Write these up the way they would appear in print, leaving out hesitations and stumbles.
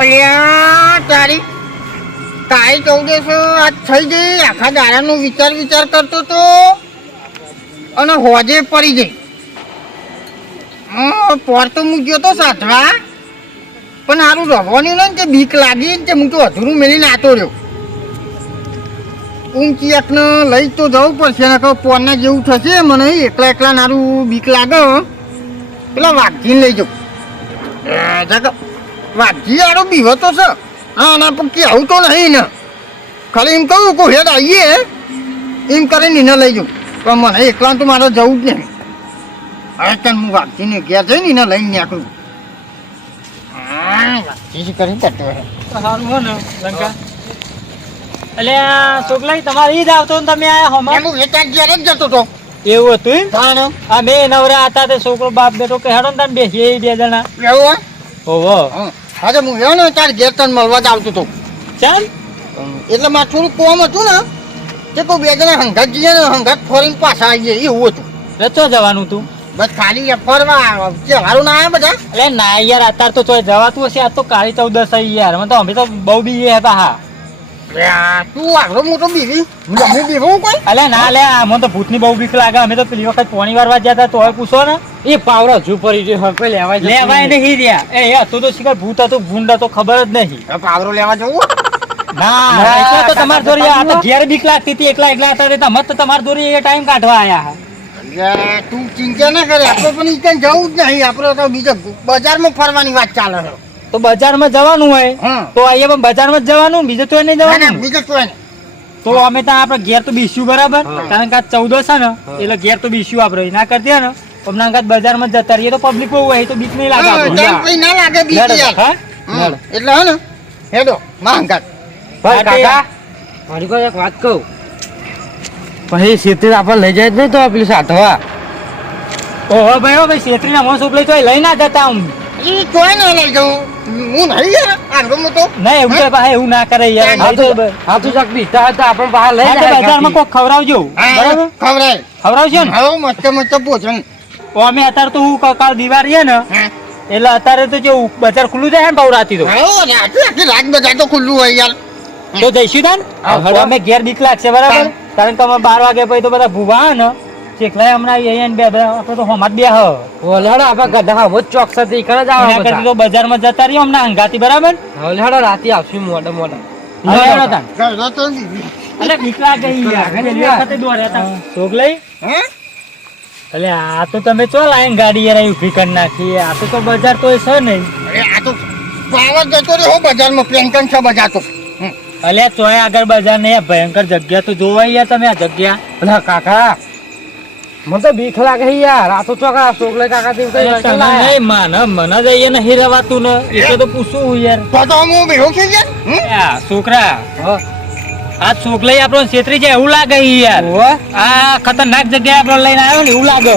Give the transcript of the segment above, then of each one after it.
અલ્યા તારી કાઈ 14 આજ થઈ ગઈ. આખા દાડાનો વિચાર કરતો તો અને હોજે પડી ગઈ. પોર તો હું ગયો તો સાધવા, પણ હારું રવાની ને તે બીક લાગી ને હું તો અધૂરું મેળીને આતો રહ્યો. ઊંચી એકને લઈ તો જવું પડશે ને કહું પોરના જેવું થશે મને એકલા નારું બીક લાગે. પેલા વાઘજીને લઈ જાઉં. વાઘજી આડો બીવો તો છે. હા ના પણ કેવું તો નહીં ને, ખાલી એમ કહું કે હેડ આવીએ એમ કરીને એને લઈ જાઉં. પણ મને એકલા તો મારે જવું જ નહીં. હવે તને હું વાઘજીને ઘેર જઈને એને લઈને નીકળું. વાઘજી કરી જતો સારું હો ને લંકા. એટલે છોકલા તમારે ઈ જ આવતો ને તમે આયા હોમાં? હું વેચાર ઘેર જ જતો હતો. એવું હતું એમ? હા આ બે નવરા હતા તે છોકરો બાપ બેટો કે હેડો ને તમે બેસીએ બે જણા. એવું ઓહો હા હું ગયો ને તાર ઘેર તને મળવા જ આવતો હતો. ચાલ એટલે મારે થોડું કોમ હતું ને તે કોઈ બે જણા હંગાત જઈએ ને હંગાત ફરીને પાછા આવીએ એવું હતું. રચો જવાનું તું? બસ ખાલી ફરવા તહેવારો ના આવ્યા બધા. એટલે ના યાર અત્યારે તો ચોય જવાતું હશે. આ તો કાળી 14 યાર મને તો અમે તો બહુ બી હતા. હા તું આગળ મોટો બીવી હું બીવું કોઈ. અલે ના લે મને તો ભૂતની બહુ બીક લાગે. અમે તો પેલી વખત પોણી વારવા ગયા હતા તો હવે પૂછો ને એ પાવડો હજુ પડી રહ્યો હવે લેવાય નહીં રહ્યા. એ હતું તો શીખર ભૂત હતું ભૂંડ તો ખબર જ નહીં. પાવરો લેવા જવું ના એટલે તો તમાર જોડે આ તો ઘેર બીક લાગતી હતી એકલા હતા રે તમે તો તમાર જોડે એ ટાઈમ કાઢવા આયા. તું ચિંતા ના કરે. આપણે પણ ઈ કઈ જવું જ નહીં. આપણે તો બીજા બજારમાં ફરવાની વાત ચાલે છે. તો બજારમાં જવાનું હોય તો અહીંયા પણ બજારમાં જ જવાનું, બીજે તો નહીં જવાનું. બીજું તો તો અમે ત્યાં આપડે ઘેર તો બીસ્યું બરાબર, કારણ કે આ 14 છે ને એટલે ઘેર તો બીસ્યું આપડે ના કરતી ને હમણાં બજારમાં જતા રહીએ તો પબ્લિક બહુ હોય તો બીક નહીં લાગે. ના લાગે બીક યાર. એટલે હે ને હેડો માંગાત ભાઈ કાકા મારી પાસે એક વાત કહું. પછી સીધી આપણે લઈ જાય જ નહીં તો પેલી સાધવા. ઓહો ભાઈ છેતરીના મોસ ઉપલે તો લઈ ના જતા હું. ઈ કોઈ ના લઈ જાઉં હું નહીં યાર આગળ તો નહીં એવું તો ભાઈ એવું ના કરે યાર. હા તું ચક બીતા હતા આપણે બહાર લઈ જાય બજારમાં કોક ખવડાવજો બરાબર. ખવડાવજો ને. હા મસ્ત ભોજન. અમે અત્યારે તો હું કાલ દિવાળી ને એટલે અત્યારે તો જો બજાર ખુલ્લું જાય ને બહુ રાતી તો રાત બજાર તો ખુલ્લું હોય યાર. તો જઈશું તાન અમે ઘેર બીક લાગશે બરાબર, કારણ કે અમે 12 વાગે પછી તો બધા ભૂવા ને ચેકલાય હમણાં અહીંયા બે આપણે તો હોમાં બે હ ઓલાડો આપણે ગઢા બહુ ચોકસા થી કરે જ આવે કરતી તો બજારમાં જતા રહ્યો હમણાં હંગાતી બરાબર. ઓલાડો રાતે આવશું મોડા મોડા. અરે બીક લાગે યાર દોડ્યા હતા છોકલાઈ. એટલે આ તો તમે ચો લાઈન ગાડી યાર ઉભી કરી નાખી. આ તો બજાર તો છે નહીં. આ તો પાવર જતો રહ્યો બજારમાં પ્લેન્કન છે બજાર તો. અલ્યા ચોય આગળ બજાર નહીં ભયંકર જગ્યા તો જોવાય યાર તમે આ જગ્યા. અલા કાકા મને તો બીક લાગે યાર. આ તો ચોકા છોકલે કાકા થી નહીં મને જ અહીંયા નહીં રહેવાતું ને એટલે તો પૂછું યાર. તો હું બેહો છું યાર. છોકરા આ છોકલાઈ આપણો છેતરી જાય એવું લાગે યાર. આ ખતરનાક જગ્યાએ આપણો લઈને આવ્યો ને એવું લાગે.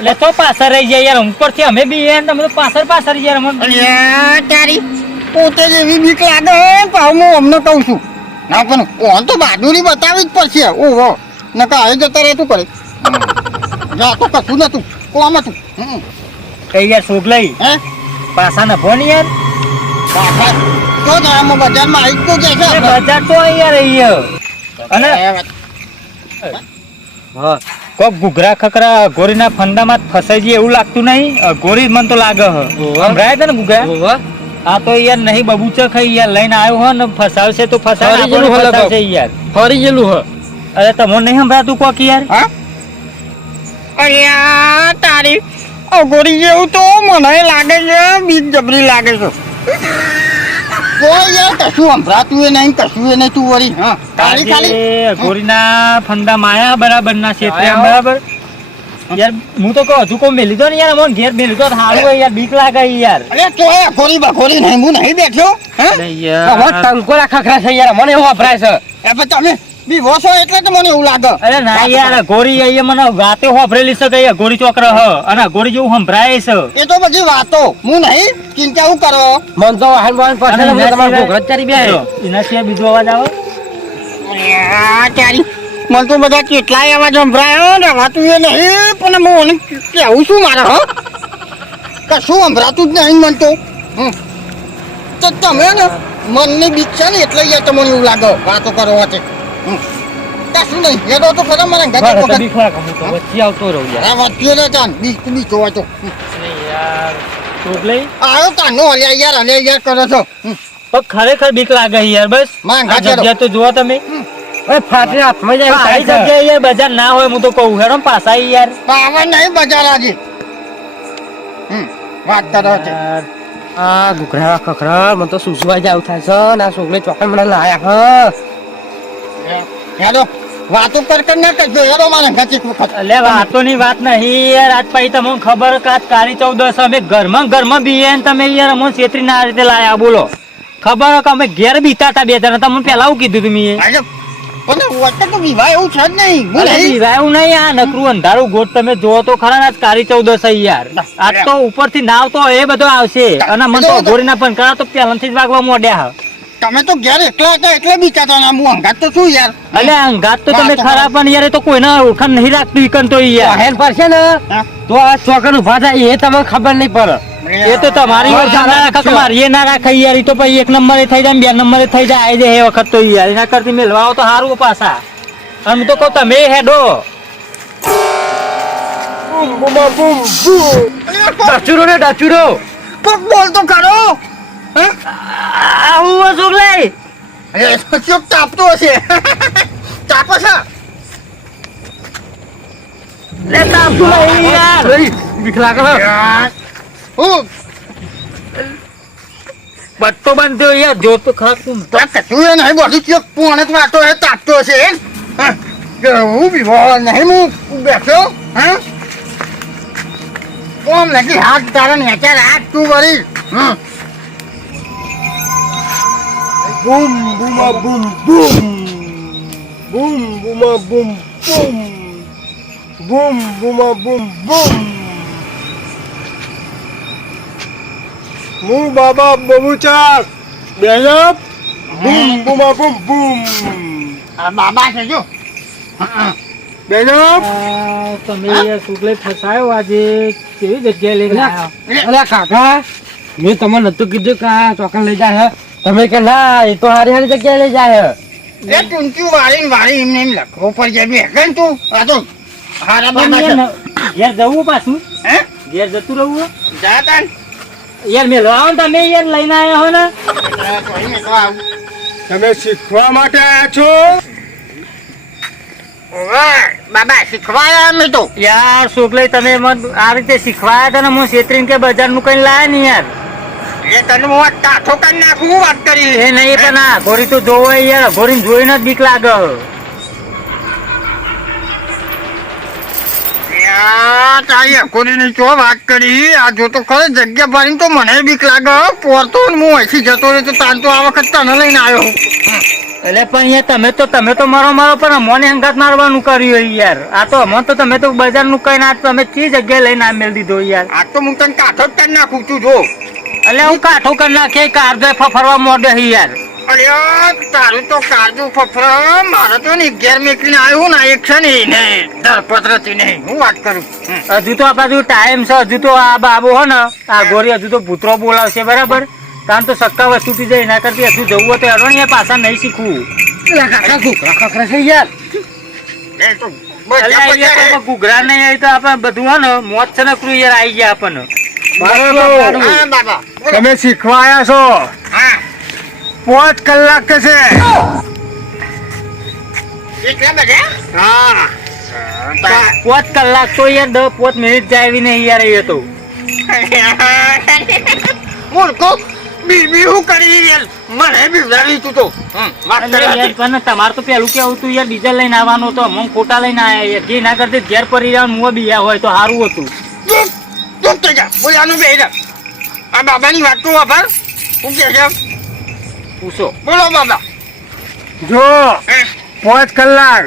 એટલે તો પાછળ રહી જાય યાર. ઉપરથી અમે બી યાર તમે તો પાછળ યાર. તારી પોતે જ એવી બીક લાગે પાવ હું અમને કહું છું. ના પણ ઓન તો બહાદુરી બતાવી જ પડશે. ઓહો નકા આવી જતા રહે તું કરે જા તો કશું નતું કોમ હતું. કઈ યાર છોકલાઈ પાછા ન ફોન યાર. તો આમાં બજારમાં આવી તો છે બજાર તો યાર અહીંયા અને કોક ઘૂઘરા ખકરા ગોરીના ફંદામાં ફસાઈ જાય એવું લાગતું નહીં. ગોરી મને તો લાગે સંભળાય છે ને ઘૂઘરા. આ તો યાર નહીં બબૂચો ખાઈ યાર લઈને આવ્યો હો ને ફસાવશે તો ફસાવશે યાર. ફરી ગયેલું હ. અરે તમને નહીં સંભળાતું કોક યાર. અરે તારી ગોરી જેવું તો મને લાગે છે. બીક જબરી લાગે છે. કોઈ યાર કશું સંભળાતું એ નહીં કશું એ નહીં. તું વળી ખાલી ગોરીના ફંદા માયા બરાબર ના ક્ષેત્રે બરાબર યાર. હું તો કહું હજુ કોઈ મેલી દો ને યાર. મને ઘેર મેલી દો સારું હોય યાર. બીક લાગે યાર. અરે તો ખોરી બખોરી નહીં હું નહીં બેઠો. ટંકોરા ખખરા છે યાર. મને એવું વપરાય છે. એ પણ તમે બીવો છો એટલે તો મને એવું લાગે. અરે ના યાર ગોરી અહીંયા મને વાતે હોભરેલી છે કે ગોરી ચોકર હ અને ગોરી જેવું સંભળાય છે. એ તો બધી વાતો હું નહીં ચિંતા હું કરો. મન તો વાહન વાહન પાસે તમારે ઘોઘરા ચારી બે એના સિવાય બીજો અવાજ આવે. તારી મને તો બધા કેટલાય અવાજ સંભળાયો ને વાતું એ નહીં પણ હું કેવું છું મારે. કશું સંભળાતું જ નહીં મન તો તો તમે ને મનની બીક છે ને એટલે યાર તમને એવું લાગે વાતો કરવાથી કશું નહીં હેડો તો ખરા મારા ઘરે બરાબર, બીક લાગે, હું તો વચ્ચે આવતો રહું યાર. આ વાતીઓ ને તાન બીક હોય તો અરે યાર, છોકરી, આવ્યો તાનો હલ્યા યાર કરો છો પણ ખરેખર બીક લાગે યાર. બસ માં આ ગાજરો જગ્યા તો જુઓ તમે. અરે ફાટી હાથમાં જાય એવું આ થાય છે. જગ્યાએ યાર બજાર ના હોય હું તો કહું હેડો ને પાછા યાર. પાવર નહીં બજાર આજે વાત કરો છે યાર, આ ઘૂઘરા ખખરા મને તો સુસવાઈ જાય એવું થાય છે ને આ છોકરી ચોકન મને લાયા હેડો વાતો કર ના કરજો હેડો મારા ઘરે એક વખત એટલે વાતોની વાત નહીં યાર. આજ પછી તમને ખબર કે આજ કાળી 14 અમે ઘરમાં બીએ ને તમે યાર અમને છેતરી ના રીતે લાયા બોલો. ખબર કે અમે ઘેર બીતા હતા 2 જણા. તમને પેલા આવું કીધું તું મેં. આજે પણ વચ્ચે તો વિવાહ એવું છે જ નહીં બોલે અરે પીવાયું નહીં આ નકરું અંધારું ગોટ તમે જોવો તો ખરા ને આજ કાળી 14 છે યાર. આજ તો ઉપરથી નાવ તો એ બધો આવશે અને મને તો ગોરીના પણ કરા તો પહેલાથી જ વાગવા મોડ્યા. તમે તો ઘેર એકલા હતા એટલે બીતા હતા ને હું અંગાત તો શું યાર એટલે અંગાત તો તમે ખરા પણ યાર એ તો કોઈને ઓળખાણ નહીં રાખતું ઈકન તો યાર. હેર પર છે ને તો આ ચોકન ઉભા થાય એ તમને ખબર નહીં પડે. એ તો તમારી વાત ના રાખે કે મારી એ ના રાખે યાર. ઈ તો પછી 1 નંબરે થઈ જાય 2 નંબરે થઈ જાય આઈ જાય એ વખત તો યાર. એના કરતી મેલવાઓ તો સારું પાછા. અને હું તો કહું તમે હેડો. ડચુરો ને ડચુરો કોક બોલ તો કરો આવું શું લઈ એ શું તાપતો હશે તાપો છે લેતા આપતું નહીં યાર. બીક લાગે હું બટ્ટો બાંધ્યો યાર જો તો ખરા તું. કશું એ નહીં બધું ચેક પોણે જ વાતો એ તાપતો હશે હું વિવાહ નહીં હું બેઠો હા ઓમ લાગી હાથ તારા નેચર હાથ તું વળી બૂમ બૂમા બૂમ બૂમ બૂમ બૂમા બૂમ બૂમ બૂમ બૂમા બૂમ બૂમ હું બાબા બબુચાર બેનપ બૂમ બૂમા બૂમ બૂમ આ બાબા છે જો બેનપ તમે યાર સુગલે ફસાયો આજે કેવી જગ્યાએ લઈને આવ્યા. અલા કાકા મેં તમને નતું કીધું કે આ ચોકન લઈ જાય તમે કે ના એ તો હારી હારી જગ્યાએ લઈ જાય એ ટૂંકી વાળી એમને એમ લખવો પડી જાય બે ગણ તું આ તો હારા પણ બાબા છે યાર ઘેર જવું પાછું હે ઘેર જતું રહું જા તાન યાર મેલવા આવો ને તમે યાર લઈને આવ્યા હો ને. તમે શીખવા માટે આવ્યા છો બાબા શીખવાયા અમે તો યાર સુગલે તમે મને આ રીતે શીખવાયા હતા ને હું છેતરીને કે બજારનું કઈ લાયા ને યાર. એ તને હું કાઠો કરી નાખું વાત કરી એ નહીં પણ આ ઘોડી તો જોવો યાર. ઘોડીને જોઈને જ બીક લાગે. તારી અકોરીની ચો વાત કરી આ જો તો ખરે જગ્યા ભરીને તો મને બીક લાગે પોરતો હું અહીંથી જતો રહ્યો તો તાર તો આ વખત તને લઈને આવ્યો એટલે પણ યાર તમે તો મારો પણ અમોને હંગાત મારવાનું કર્યું યાર. આ તો અમો તો તમે તો બજારનું કઈ ના તમે કઈ જગ્યાએ લઈને આ મેળ દીધો યાર. આ તો હું તને કાઠો જ કરી નાખું છું જો એટલે હું કાઠો કરી નાખે કાર દે ફરવા મોડે યાર. અરે તારું તો કાજુ ફફરા મારે તો ને ઘેર મેકલીને આવ્યો ને એક છે ને એને દરપત્રથી નહીં હું વાત કરું હજુ તો આપણા ટાઈમ છે. હજુ તો આ બાબુ હો ને આ ગોરી હજુ તો ભૂતરો બોલાવશે બરાબર. કારણ તો સક્કા વસ્તુ થી જાય એના કરતી હજુ જવું હોય તો એનો ને પાછા નહીં શીખવું. કાકા ઘૂઘરા ખખરા છે યાર એ તો એટલે અહીંયા તો ઘૂઘરા નહીં આવી તો આપણે બધું હો ને મોત છે ને ક્રૂ યાર આવી ગયા આપણને. હા બાબા બોલો. તમે શીખવા આવ્યા છો હા 5 કલાક થશે એટલા બધા હા 5 કલાક તો યાર 5 મિનિટ જાય એવી નહીં યાર એ તો. મૂર્ખો બીબી હું કરી યાર મને બીવડાવી તું તો વાત એટલે યાર કરી પણ તમારે તો પેલું કેવું હતું યાર ડીઝલ લઈને આવવાનું તો અમુક ખોટા લઈને આવ્યા યાર. જે ના કરતી ઘેર પડી રહ્યા મું બીયા હોય તો સારું હતું. ચૂપ થઈ જા બોલ્યાનું બે જા આ બાબાની વાત તો વાપર શું કે છે પૂછો. બોલો બાબા જો 5 કલાક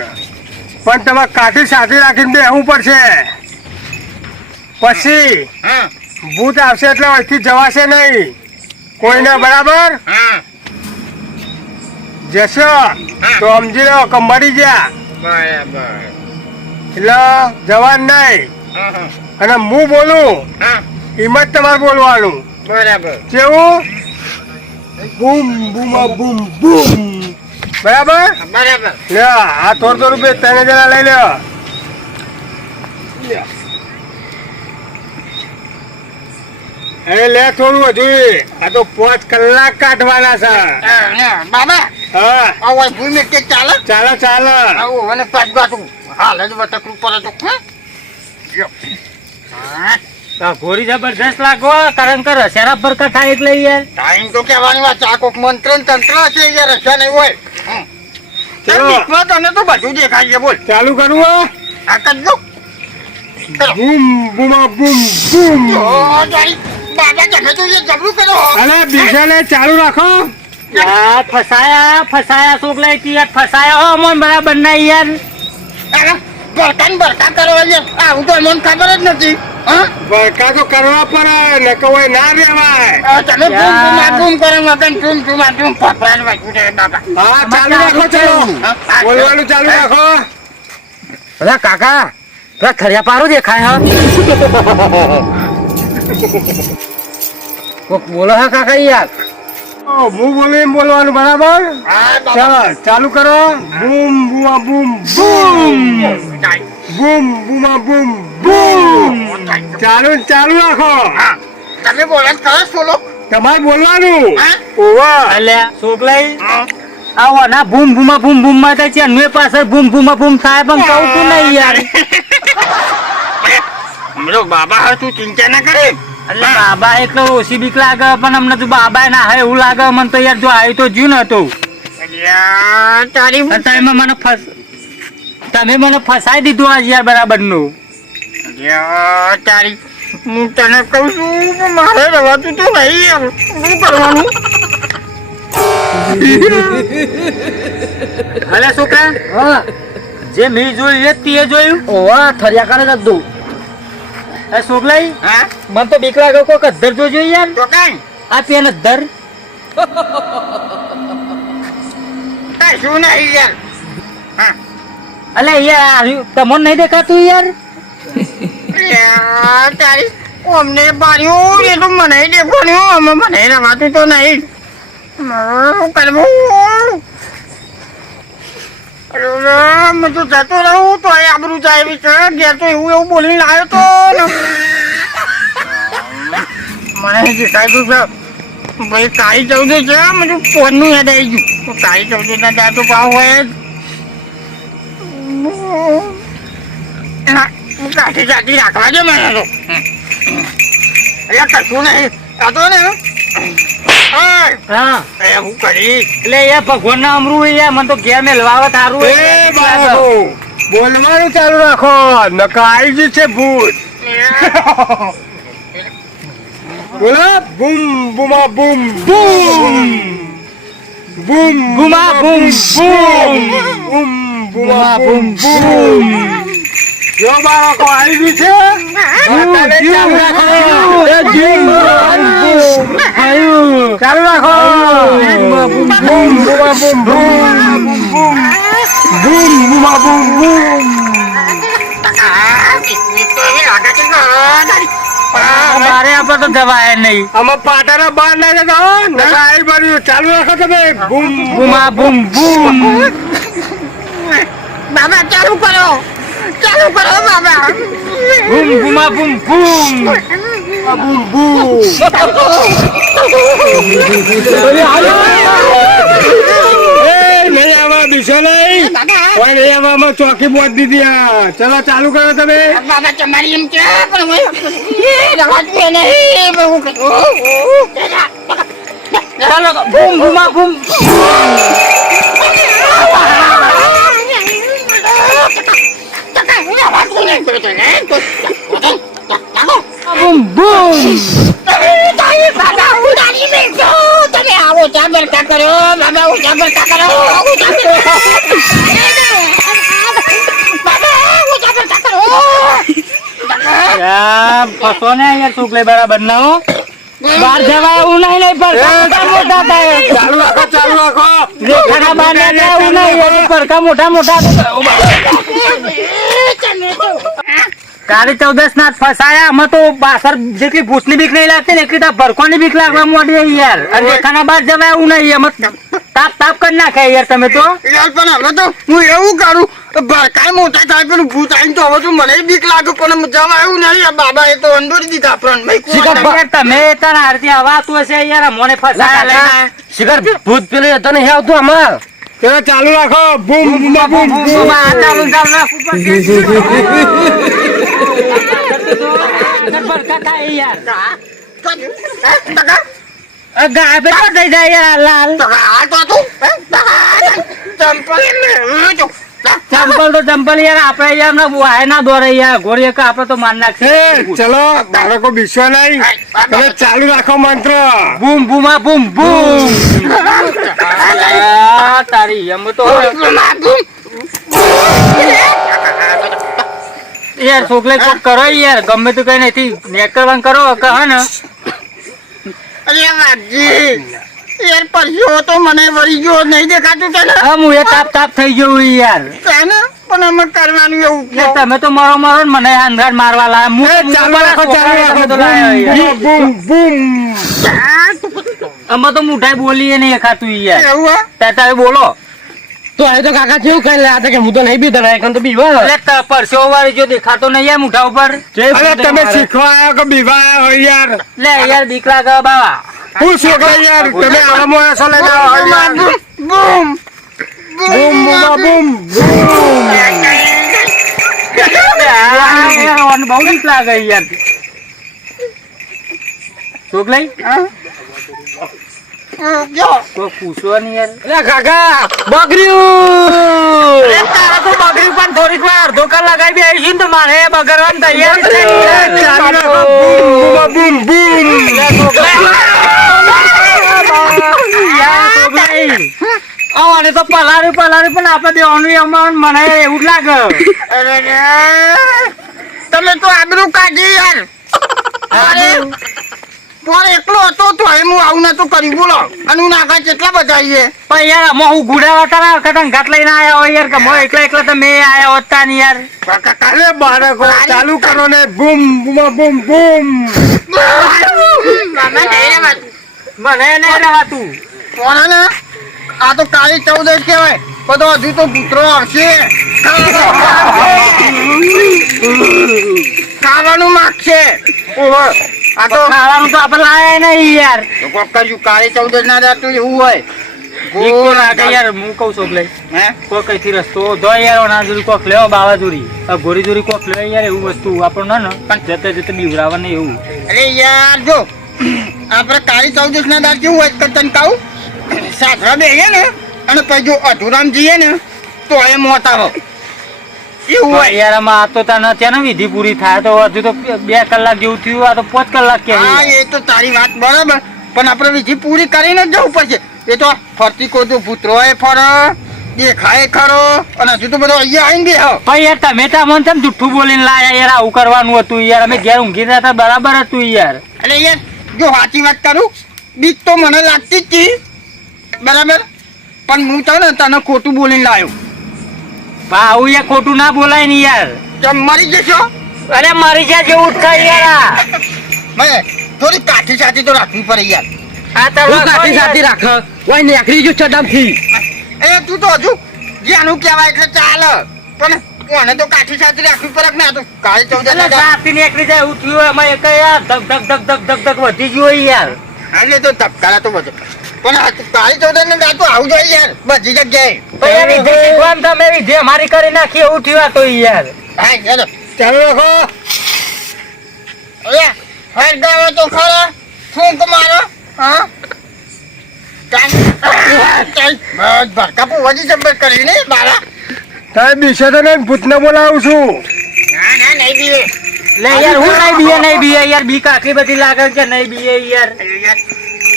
પણ તમારે કાઠી સાથે રાખીને બેસવું પડશે પછી હા ભૂત આવશે એટલે અહીંથી જવાશે નહીં કોઈને બરાબર હા જશો તો સમજી લો કે મરી ગયા બરાબર એટલે જવાન નહીં હા અને હું બોલું હા હિંમત તમારે બોલવાનું બરાબર કેવું બૂમ બૂમા બૂમ બૂમ બરાબર બરાબર લે આ થોડો રૂપિયા 3000 લઈ લે અરે લે થોડું હજુ આ તો 5 કલાક કાઢવાના છે બાબા હા આવો ભૂમિ કે ચાલે ચાલો ચાલો આવો અને પાછ ગાતું હાલ જ વટકરું પડે તો હા ગોરી જબરજસ્ત લાગો કારણ કે રશિયાના પર કથા એટલે યાર ટાઈમ તો કહેવાની વાત આ કોક મંત્ર ને તંત્ર છે યાર રસ્તા નહીં હોય ચલો. દીપમાં તને તો બધું દેખાય છે બોલ ચાલુ કરવું આ કરજો બૂમ બૂમા બૂમ બૂમ બાબા તમે તો એ જબરું કરો અરે બીજાને ચાલુ રાખો ફસાયા છોકલા યાર ફસાયા હો મન બરાબર ના યાર બરકા ને બરકા કરો યાર આવું તો મને ખબર જ નથી હા બરકા તો કરવા પડે ને કોઈ ના રેવાય તમે બૂમ બૂમ કરો મગન ઝૂમ ફફડાન વાગ્યું છે બાબા હા ચાલુ રાખો ચલો બોલવાનું ચાલુ રાખો અલા કાકા પેલા થરિયા પારો દેખાય હા કોક બોલો હા કાકા યાર હું બોલું એમ બોલવાનું બરાબર હા ચાલો ચાલુ કરો બૂમ બૂમા બૂમ બૂમ બૂમ બૂમા બૂમ બૂમ ચાલુ ને ચાલુ રાખો તમે બોલો કરો સોલો તમારે બોલવાનું હા? ઓવા અલ્યા છોકલા આવો ના બૂમ બૂમ માં તો છે મે પાછળ બૂમ બૂમ થાય પણ કહું તું નહીં યાર હમરો બાબા હા તું ચિંતા ના કરે એટલે બાબા એટલે ઓછી બીક લાગે પણ અમને તો બાબા ના હે એવું લાગે મને તો યાર જો આવ્યું તો જ્યું નતું તારી તમે મને ફસાઈ દીધું આજ યાર બરાબર નું તારી હું તને કહું છું કે મારે રવાતું તો નહીં યાર શું કરવાનું અલે છોકરા હા જે મેં જોયું એ જ તે જોયું ઓવા થરિયા કરે જ દઉં એ છોકલા હા મને તો બીક લાગે કોક અધર જોજો યાર તો કઈ આ પેન અધર શું નહીં યાર હા અલે યાર તમને નહીં દેખાતું યાર તારી અમને બાર્યું એ તો મને દેખવાનું અમે મને રવાતું તો નહીં શું કરવું મેં તો જતો રહું તો એ આબરું જાય એવી છે ઘેર તો એવું બોલીને આવ્યો તો ને. મને દેખાતું છે ભાઈ કાળી ચૌદે છે મને ફોનનું યાદ આવી ગયું તો કાળી ચૌદે ના ત્યાં તો ભાવ હોય જ કાઠી કાઠી રાખવા દે મને તો એટલે કશું નહીં હતો ને હા હું કરીશ એટલે યાર ભગવાન ના અમરું યાર મને તો ઘેર મેલવા તારું એ બાબુ બોલવાનું ચાલુ રાખો નકા આવી જ છે ભૂત બોલો બૂમ બૂમા બૂમ બૂમ બૂમ બૂમા બૂમ બૂમ બૂમ બૂમા બૂમ બૂમ જો બાળકો આવી ગયું છે ચાલુ રાખો ચાલુ રાખો બૂમ બૂમા બૂમ બૂમ બૂમ બૂમ બૂમા બૂમ બૂમ મારે આપણે તો જવાય નહીં આમાં પાટાના બાર ના જતા નકા આવી બાજુ ચાલુ રાખો તમે બૂમ બૂમા બૂમ બૂમ બાબા ચાલુ કરો બાબા બૂમ બૂમા બૂમ બૂમ બૂમ બૂમ નહીં આવા બીસો નહીં કોઈ નહીં આવામાં ચોકી બોધ દીધી આ ચલો ચાલુ કરો તમે બાબા તમારી એમ કે પણ રવાતું નહીં બહુ ચાલો બૂમ બૂમા બૂમ બૂમ બૂમ તમે આવો ચા બરકા કરો બાબા ઊંચા બરકા કરો ફસો ને યાર છોકલે બરાબર ના હો બહાર જવાય એવું નહીં મોટા થાય ચાલુ રાખો રેખાના બહાર ના જાય એવું નહીં પડકા મોટા કાળી ચૌદસ ના ફસાયા અમે તો બાસર જેટલી ભૂતની બીક નહીં લાગતી ને એટલી તો ભરકોની બીક લાગવા માંડી યાર અને દેખાના બહાર જવાય એવું નહીં અમે તાપ કરી નાખે યાર તમે તો યાર પણ હવે તો હું એવું કરું ભરકાય મોટા થાય પેલું ભૂત આવીને તો હવે તો મને બીક લાગે પણ જવા એવું નહીં આ બાબા એ તો અંદોરી દીધા આપણને યાર તમે તારા હારથી હવાતું હશે યાર મને ફસાયા લઈને શિખર ભૂત પેલું હતો ને આવતું અમાર ચલો ચાલુ રાખો બૂમ બૂમા બૂમ બૂમ ચાલુ ભરકા થાય યાર ગાય પે તો થઈ જાય યાર લાલ ચંપલ તો ચંપલ યાર આપડે યાર ના વાય ના દોરે યાર ગોળી આપડે તો માર નાખશે ચલો બાળકો વિશ્વા નહીં તમે ચાલુ રાખો મંત્ર બૂમ બૂમા બૂમ બૂમ તારી એમ તો યાર છોકરે કોક કરો યાર ગમે તો કઈ નથી નેકરવાન કરો કહે ને અરે વાજી યાર પરસ્યો તો મને વળી ગયો નહીં દેખાતું તને હા હું એ તાપ થઈ ગયો યાર તને પણ અમે કરવાનું એવું યાર તમે તો મારો ને મને અંધાર મારવા લાયા ચાલુ રાખો બૂમ બૂમ અમે તો મુઠાઈ બોલીએ નહીં ખાતું યાર એવું તારે બોલો તો હવે તો કાકા કેવું કરી લે કે હું તો નહીં બીતો ને તો બીવા એટલે પરસ્યો વાળી જો દેખાતો નહીં યાર મુઠા ઉપર અરે તમે શીખવા આવ્યા કે બીવા આવ્યા હોય યાર લે યાર બીક લાગે બાબા હું છોકરા યાર તમે આરામો એસો લઈને આવો યાર બૂમ બૂમ બૂમા બૂમ બૂમ યાર બહુ બીક લાગે યાર છોકરાઈ જો કોઈ પૂછો નહીં યાર અરે કાકા બગર્યું તારા તો બગરી પણ થોડીક વાર અડધો કલાક આવી આવીશું તો મારે બગરવાની તૈયારી ચાલુ રાખો બૂમ બૂમ અને તો પલારી પણ આપડે દેવાનું એમાં મને એવું જ લાગે અરે તમે તો આબરૂ કાઢી યાર અરે પણ એકલો હતો તો હું આવું ના તો કરી બોલો અને હું નાખા કેટલા બધા છે પણ યાર આમાં હું ગુડાવા તારા વખત ઘાટ લઈને આયા હોય યાર કે મો એકલા તમે આયા હોતા ને યાર અરે બાળકો ચાલુ કરો ને બૂમ બૂમા બૂમ બૂમ મને નહીં રહેવાતું. મને નહીં રહેવાતું કોને ને આ તો કાળી 14 કહેવાય બધો હજુ તો પુત્રો આવશે ખાવાનું માગશે ઓહો આ તો ખાવાનું તો આપણે લાયા નહીં યાર તો કોક કર્યું કાળી 14 ના રહેતું એવું હોય બીકો લાગે યાર હું કહું છું લે હે કોઈ કઈથી રસ્તો જો યાર ઓનાજુરી કોક લેવો બાવાજુરી ગોરી જોરી કોક લેવો યાર એવું વસ્તુ આપણો ન પણ જતે બીવરાવા ને એવું અરે યાર જો આપણે કાળી 14 ના દાર કેવું હોય કે તને કહું સાધરા બેહીએ ને અને પછી જો અધુરામ જઈએ ને તો એ મોત આવે એવું હોય યાર આમાં આ તો તને ત્યાં ને વિધિ પૂરી થાય તો હજુ તો 2 કલાક જેવું થયું આ તો 5 કલાક કે હા એ તો તારી વાત બરાબર પણ આપણે વિધિ પૂરી કરીને જ જવું પડશે એ તો ફરતી કોઈ ભૂતરો એ ફરે દેખાય ખરો અને હજુ તો બધો અહીંયા આવીને બે ભાઈ યાર તમે તો મને તેમ જુઠ્ઠું બોલીને લાયા યાર આવું કરવાનું હતું યાર અમે ઘેર ઊંઘી રહ્યા હતા બરાબર હતું યાર એટલે યાર જો સાચી વાત કરું બીક તો મને લાગતી જ હતી બરાબર પણ હું તો ને તને ખોટું બોલીને લાવ્યો આવું યાર ખોટું ના બોલાય ને યાર તમે મરી જશો અરે મારી જ્યાં જેવું જ થાય યાર મને થોડી કાઠી સાથી તો રાખવી પડે યાર આ તારું કાઠી સાથી રાખ ઓય નેકરી જો ચડામ થી એ તું તો હજુ જેનું કહેવાય એટલે ચાલે પણ કોને તો કાઠી સાથી રાખવી પડે ને આ તો કાળી 14 સાથી નીકળી જાય એવું થયું એમાં એક યાર ધક ધક ધક ધક ધક ધક વધી ગયો યાર એટલે તો ધબકારા તો બધો પણ આ કાળી 14 ને દાતો આવું જોઈએ યાર બધી જગ્યાએ ભાઈ વિધિ શીખવાનું તમે વિધિ અમારી કરી નાખી એવું થયું આ તો યાર હા ચાલો ચાલુ રાખો અરે હર ગાવે તો ખરા ફૂંક મારો હા ભરકા પૂવાજી જબ્બર કરી ને બાળા તારે બીશે તો નહીં ભૂતને બોલાવું છું ના ના નહીં બીએ લે યાર હું નહીં બીએ યાર બીક આટલી બધી લાગે કે નહીં બીએ યાર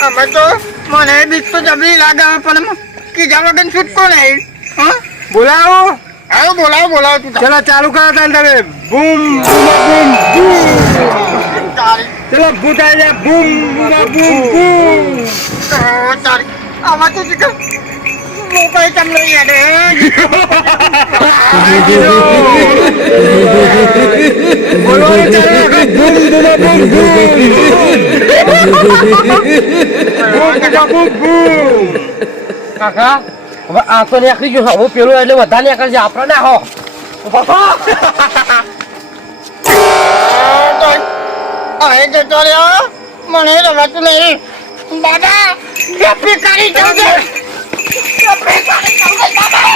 અમે તો મને બીક તો જબરી લાગે પણ કીધા વગર છૂટકો નહીં હા બોલાવો આવો બોલાવો તું ચલો ચાલુ કરો તમે બૂમ બૂમા બૂમ બૂમ તારી ચલો ભૂત આવી જાય બૂમ બૂમા બૂમ બૂમ તારી આવા તો જીગર હું કઈ તમને યાદ બોલો બૂમ બૂમ. કાકા હવે આ તો નીકળી ગયું હવે પેલું એટલે વધારે નીકળે છે આપણે ના હો હવે જતો રહ્યો મને રમાતું નહીં દાદા કેપી કરી દઉં છે કેપી કરી દઉં છે દાદા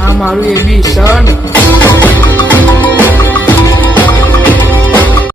આ મારું એબી સન